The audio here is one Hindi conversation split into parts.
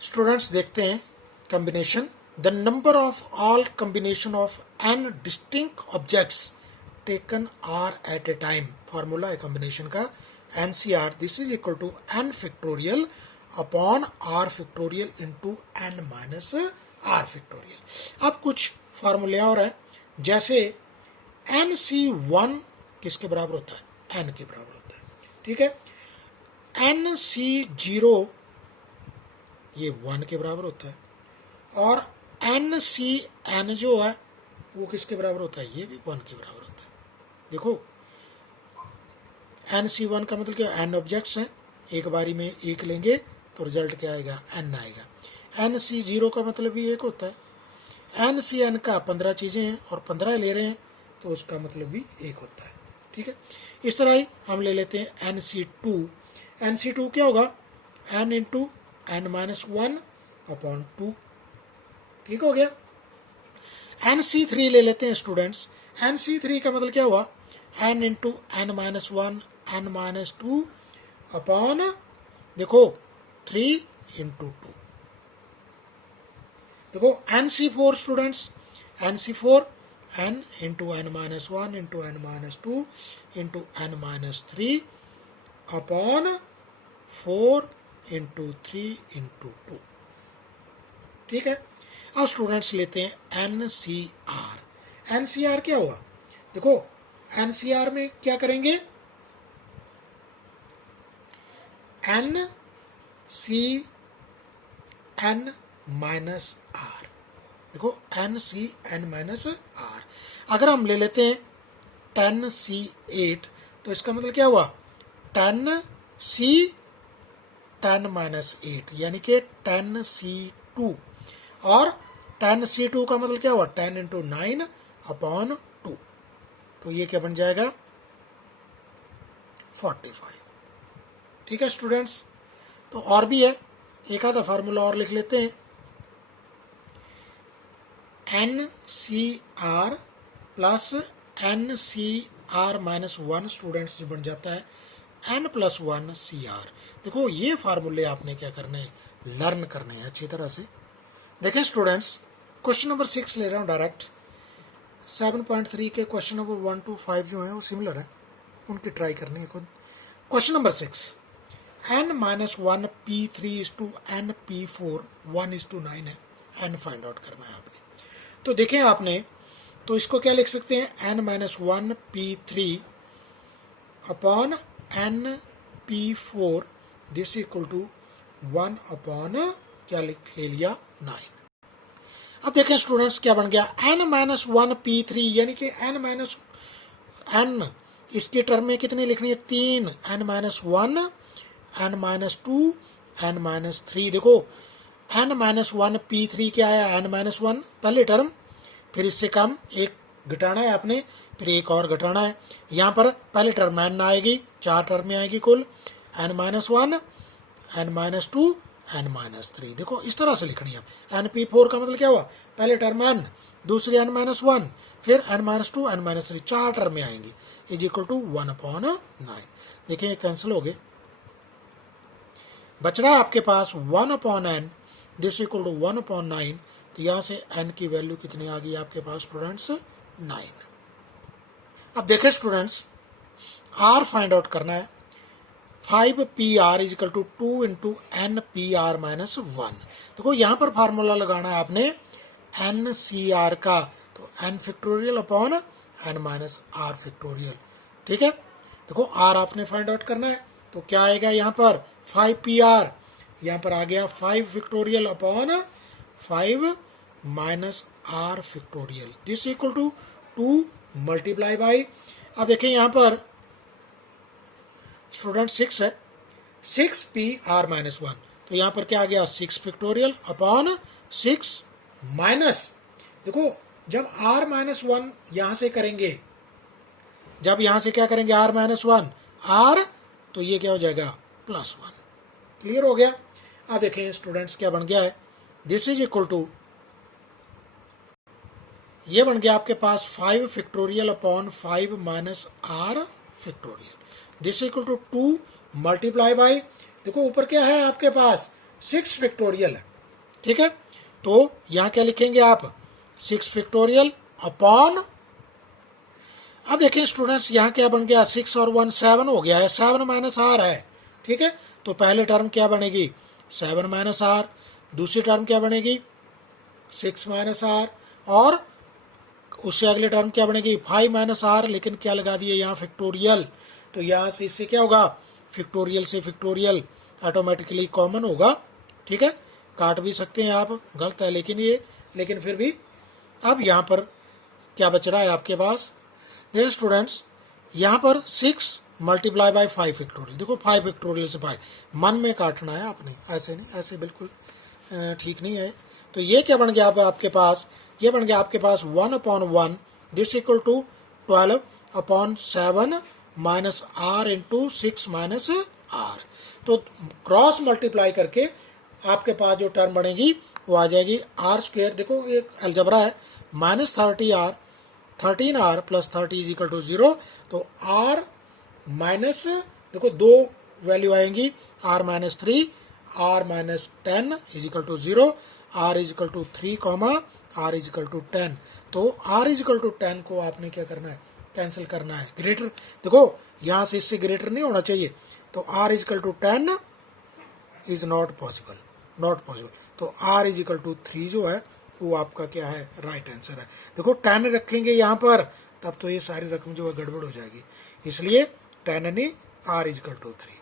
स्टूडेंट्स देखते हैं combination. The number of all combination of n distinct objects taken r at a time. Formula है कॉम्बिनेशन का n C r, this is equal to n factorial upon r factorial into N minus are factorial. अब कुछ फार्मूले और है, जैसे एन सी वन किसके बराबर होता है, एन के बराबर होता है, ठीक है। एन सी जीरो ये वन के बराबर होता है, और एन सी एन जो है वो किसके बराबर होता है, ये भी वन के बराबर होता है। देखो एन सी वन का मतलब क्या, एन ऑब्जेक्ट्स हैं, एक बारी में एक लेंगे तो रिजल्ट क्या आएगा, एन आएगा। एन सी जीरो का मतलब भी एक होता है। एन सी एन का 15 चीज़ें हैं और 15 ले रहे हैं तो उसका मतलब भी एक होता है, ठीक है। इस तरह ही हम ले लेते हैं N C two. N C two क्या होगा, n into N minus one upon two, ठीक हो गया। एन सी थ्री ले लेते हैं स्टूडेंट्स। एन सी थ्री का मतलब क्या हुआ, N into N minus one N minus two upon देखो 3 इंटू टू। देखो N C four students, N C four N into N minus one into N minus two into N minus three upon 4 into 3 into two, ठीक है। अब स्टूडेंट्स लेते हैं N C R. N C R क्या हुआ, देखो एन सी आर में क्या करेंगे, N C N minus are. देखो N C N minus R. अगर हम ले लेते हैं 10 सी 8 तो इसका मतलब क्या हुआ, 10 सी 10 माइनस 8 यानी कि 10 सी 2, और 10 सी 2 का मतलब क्या हुआ, 10 इंटू 9 अपॉन 2, तो ये क्या बन जाएगा 45, ठीक है स्टूडेंट्स। तो और भी है, एक आधा फार्मूला और लिख लेते हैं। N C R plus N C R minus one students बन जाता है N plus one C R. देखो ये फार्मूले आपने क्या करने हैं, लर्न करने हैं अच्छी तरह से। देखें स्टूडेंट्स, क्वेश्चन नंबर 6 ले रहा हूँ डायरेक्ट। 7.3 के क्वेश्चन नंबर 1 to 5 जो हैं वो सिमिलर है, उनकी ट्राई करनी है खुद। Question number 6, N minus one P three is to N P four 1:9 है, एन फाइंड आउट करना है आपने। तो देखें आपने, तो इसको क्या लिख सकते हैं, N minus one P three upon N P four, this equal to 1 upon क्या ले लिया 9। अब देखें स्टूडेंट्स क्या बन गया, n minus one P three यानी कि एन माइनस एन, इसके टर्म में कितनी लिखनी है, 3, n minus one N minus two N minus three. देखो n minus one P three क्या आया, एन माइनस वन पहले टर्म, फिर इससे कम एक घटाना है आपने, फिर एक और घटाना है। यहाँ पर पहले टर्म एन आएगी, 4 टर्म में आएगी कुल, N minus one N minus two N minus three. देखो इस तरह से लिखनी है। एन पी फोर का मतलब क्या हुआ, पहले टर्म एन, दूसरी एन माइनस वन, फिर N minus two N minus three, 4 term में आएंगी, इज इक्वल टू 1 अपॉन 9। देखिए कैंसिल हो गए, बच रहा है आपके पास 1 upon N, this equal to 1 upon 9। तो यहाँ से एन की वैल्यू कितनी आ गई आपके पास स्टूडेंट्स, 9। अब देखें स्टूडेंट्स, आर फाइंड आउट करना है। 5 P R is equal to 2 into N P R minus 1। देखो यहाँ पर फार्मूला लगाना है आपने एन सी आर का, तो N factorial upon N minus are factorial, ठीक है। देखो आर आपने फाइंड आउट करना है, तो क्या आएगा यहाँ पर 5 पी आर, यहाँ पर आ गया 5 factorial upon 5 minus are factorial, this equal to 2 multiply by, अब देखें यहाँ पर स्टूडेंट 6 है, 6 पी आर माइनस 1, तो यहाँ पर क्या आ गया 6 फैक्टोरियल अपॉन 6 माइनस, देखो जब आर माइनस 1 यहाँ से करेंगे, जब यहाँ से क्या करेंगे आर माइनस 1 आर, तो ये क्या हो जाएगा प्लस 1। क्लियर हो गया। अब देखें स्टूडेंट्स क्या बन गया है, दिस इज इक्वल टू, ये बन गया आपके पास 5 factorial upon 5 minus are factorial, this equal to 2 multiply by, देखो ऊपर क्या है आपके पास 6 फैक्टोरियल है, ठीक है, तो यहाँ क्या लिखेंगे आप, 6 फैक्टोरियल अपॉन, अब देखें स्टूडेंट्स यहाँ क्या बन गया, 6 और 1 7 हो गया है, 7 माइनस आर है, ठीक है, तो पहले टर्म क्या बनेगी 7 माइनस आर, दूसरी टर्म क्या बनेगी 6 माइनस आर, और उससे अगले टर्म क्या बनेगी 5 माइनस आर, लेकिन क्या लगा दिए यहाँ फैक्टोरियल, तो यहाँ से इससे क्या होगा, फैक्टोरियल से फैक्टोरियल ऑटोमेटिकली कॉमन होगा, ठीक है, काट भी सकते हैं आप, गलत है लेकिन फिर भी अब यहाँ पर क्या बच रहा है आपके पास, ये स्टूडेंट्स यहाँ पर 6 मल्टीप्लाई बाय 5 फैक्टोरियल, देखो 5 फैक्टोरियल से 5 मन में काटना है आपने, ऐसे नहीं, ऐसे बिल्कुल ठीक नहीं है, तो ये क्या बन गया आपके पास, ये बन गया आपके पास 1/1 this equal to 12 upon 7 minus R into 6 minus R, तो क्रॉस मल्टीप्लाई करके आपके पास जो टर्म बनेगी वो आ जाएगी आर स्क्वेयर, देखो एक अलजबरा है, minus 30r 13r plus 30 is equal to 0, तो आर माइनस, देखो दो वैल्यू आएंगी, R minus 3 R minus 10 is equal to 0, R is equal to 3 comma R is equal to 10, तो आर इज इक्वल टू 10 को आपने क्या करना है, कैंसिल करना है, ग्रेटर, देखो यहाँ से इससे ग्रेटर नहीं होना चाहिए, तो R is equal to 10 is not possible, not possible, तो आर इज इक्वल टू 3 जो है वो आपका क्या है, राइट आंसर है, देखो 10 रखेंगे यहाँ पर तब तो ये सारी रकम जो है गड़बड़ हो जाएगी, इसलिए 10 यानी आर इज इक्वल टू 3।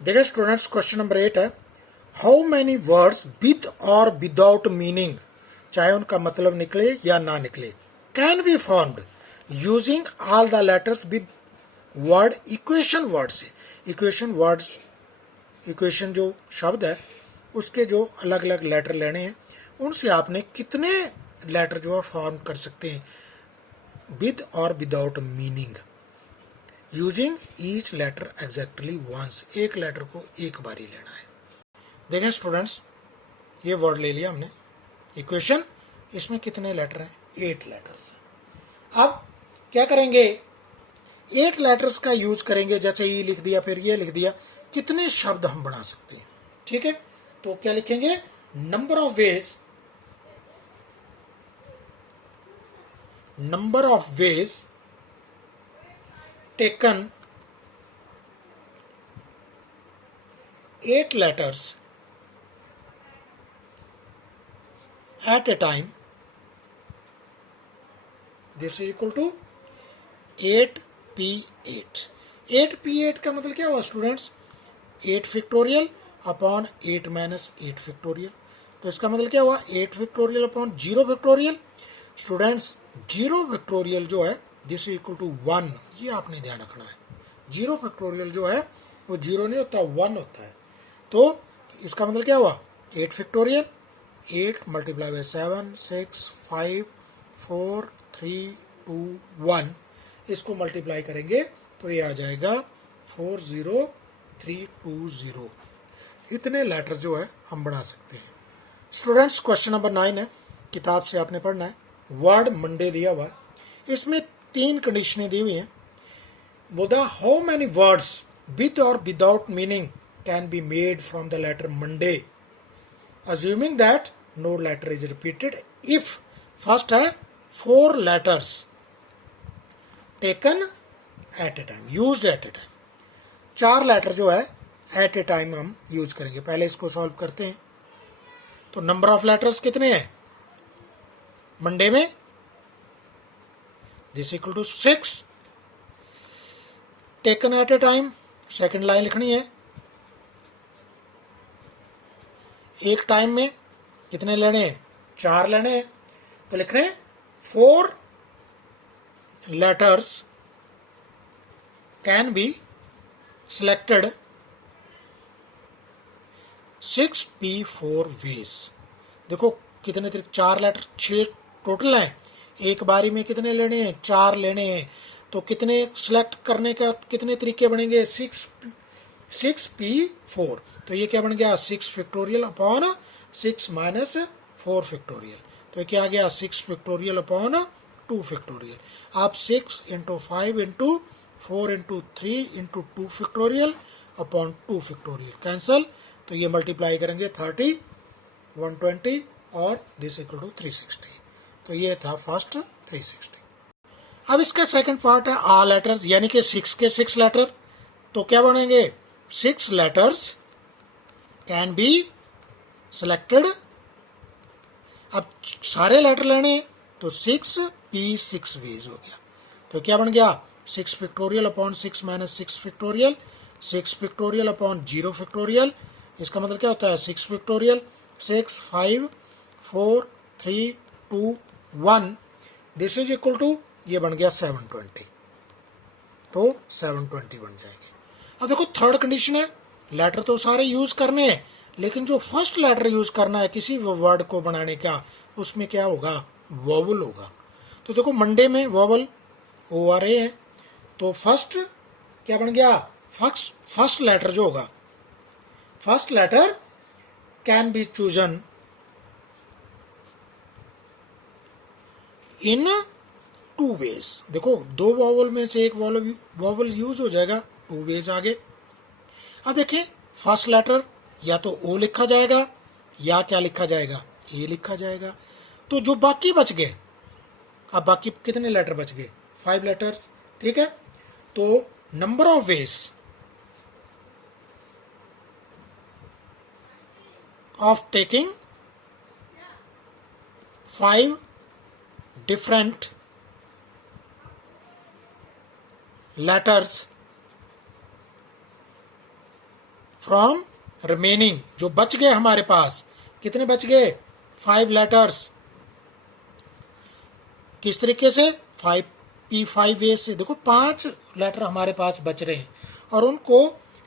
देखिए स्टूडेंट्स क्वेश्चन नंबर 8 है, हाउ मैनी वर्ड्स विद और विदाउट मीनिंग, चाहे उनका मतलब निकले या ना निकले, can be formed using all the letters with word equation word से, इक्वेशन वर्ड्स, इक्वेशन जो शब्द है उसके जो अलग अलग लेटर लेने हैं उनसे आपने कितने लेटर जो है फॉर्म कर सकते हैं विद और without meaning, using each letter exactly once, एक लेटर को एक बार ही लेना है। देखें स्टूडेंट्स ये वर्ड ले लिया हमने, इक्वेशन, इसमें कितने लेटर हैं, 8 लेटर्स हैं। अब क्या करेंगे, 8 लेटर्स का यूज करेंगे, जैसे ई लिख दिया फिर ये लिख दिया, कितने शब्द हम बना सकते हैं, ठीक है, तो क्या लिखेंगे, number of ways taken 8 letters at a time, this is equal to 8p8, 8p8 का मतलब क्या हुआ students, 8 factorial upon 8 minus 8 factorial, तो इसका मतलब क्या हुआ 8 factorial upon 0 factorial, students 0 factorial जो है दिस इज इक्वल टू 1, ये आपने ध्यान रखना है, 0 फैक्टोरियल जो है वो 0 नहीं होता 1 होता है, तो इसका मतलब क्या हुआ 8 फैक्टोरियल, 8 मल्टीप्लाई बाय 7 6 5 4 3 2 1, इसको मल्टीप्लाई करेंगे तो ये आ जाएगा 40320, इतने लेटर जो है हम बना सकते हैं। स्टूडेंट्स क्वेश्चन नंबर 9 है, किताब से आपने पढ़ना है, वर्ड मंडे दिया हुआ है, इसमें 3 कंडीशनें दी हुई हैं, बोला हाउ मैनी वर्ड्स विद और without meaning can be made from the letter Monday, assuming that no letter is repeated if first है 4 letters taken at a time, used at a time, 4 letter जो है एट ए टाइम हम यूज करेंगे। पहले इसको सॉल्व करते हैं, तो नंबर ऑफ लेटर्स कितने हैं मंडे में, this equal to 6, taken at a time, second line लिखनी है, एक टाइम में कितने लेने हैं, 4 लेने हैं, तो लिखने हैं 4 letters can be selected 6p4 ways, देखो कितने तरीके, 4 लेटर 6 टोटल हैं, एक बारी में कितने लेने हैं, 4 लेने हैं, तो कितने सिलेक्ट करने का कितने तरीके बनेंगे, 6p4, तो ये क्या बन गया 6 फैक्टोरियल अपॉन 6 माइनस 4 फैक्टोरियल, तो क्या आ गया 6 फैक्टोरियल अपॉन 2 फैक्टोरियल, आप 6 into 5 into 4 into 3 into 2 factorial upon 2 factorial cancel, तो ये मल्टीप्लाई करेंगे 31 120 और दिस इक्वल टू 360। तो ये था फर्स्ट 360। अब इसका सेकंड पार्ट है आल लेटर्स, यानी कि 6 के 6 लेटर। तो क्या बनेंगे, 6 लेटर्स कैन बी सिलेक्टेड। अब सारे लेटर लेने तो 6p6 वेज हो गया। तो क्या बन गया, 6 factorial upon 6 minus 6 factorial, 6 factorial upon 0 factorial. इसका मतलब क्या होता है, 6 factorial, 6 5 4 3 2 1, this is equal to, ये बन गया 720। तो 720 बन जाएंगे। अब देखो थर्ड कंडीशन है, लेटर तो सारे यूज करने हैं, लेकिन जो फर्स्ट लेटर यूज करना है किसी वर्ड को बनाने का, उसमें क्या होगा, वोवल होगा। तो देखो मंडे में वोवल ORA है। तो फर्स्ट क्या बन गया, फर्स्ट लेटर जो होगा, first letter can be chosen in 2 ways. देखो 2 वोवल में से एक वोवल यूज हो जाएगा, 2 वेज आगे। अब देखें फर्स्ट लेटर या तो O लिखा जाएगा या क्या लिखा जाएगा, A लिखा जाएगा। तो जो बाकी बच गए, अब बाकी कितने लेटर बच गए, 5 लेटर्स, ठीक है। तो number of ways of taking 5 different letters from remaining, जो बच गए हमारे पास, कितने बच गए, 5 लेटर्स। किस तरीके से, 5p5 वे से। देखो 5 लेटर हमारे पास बच रहे हैं और उनको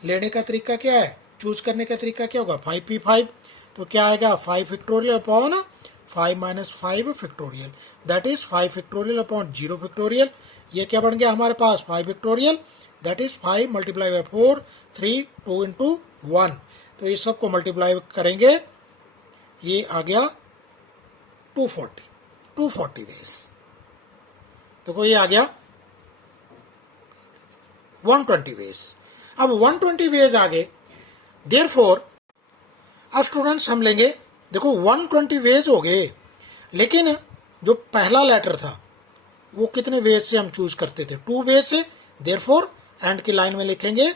लेने का तरीका क्या है, चूज करने का तरीका क्या होगा, 5p5। तो क्या आएगा, 5 factorial upon 5 minus 5 factorial, that is 5 factorial upon 0 factorial. ये क्या बन गया हमारे पास, 5 factorial, that is 5 multiply by 4 3 2 into 1। तो ये सबको मल्टीप्लाई करेंगे, ये आ गया 240 वेज। देखो ये आ गया 120 वेज। अब 120 वेज आ गए, देयरफॉर अब स्टूडेंट्स हम लेंगे, देखो 120 वेज हो गए, लेकिन जो पहला लेटर था वो कितने वेज से हम चूज करते थे, 2 वेज से। देयरफॉर एंड की लाइन में लिखेंगे,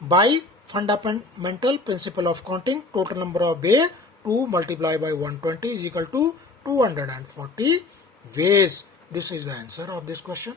by fundamental principle of counting total number of way 2 multiply by 120 is equal to 240 ways. This is the answer of this question.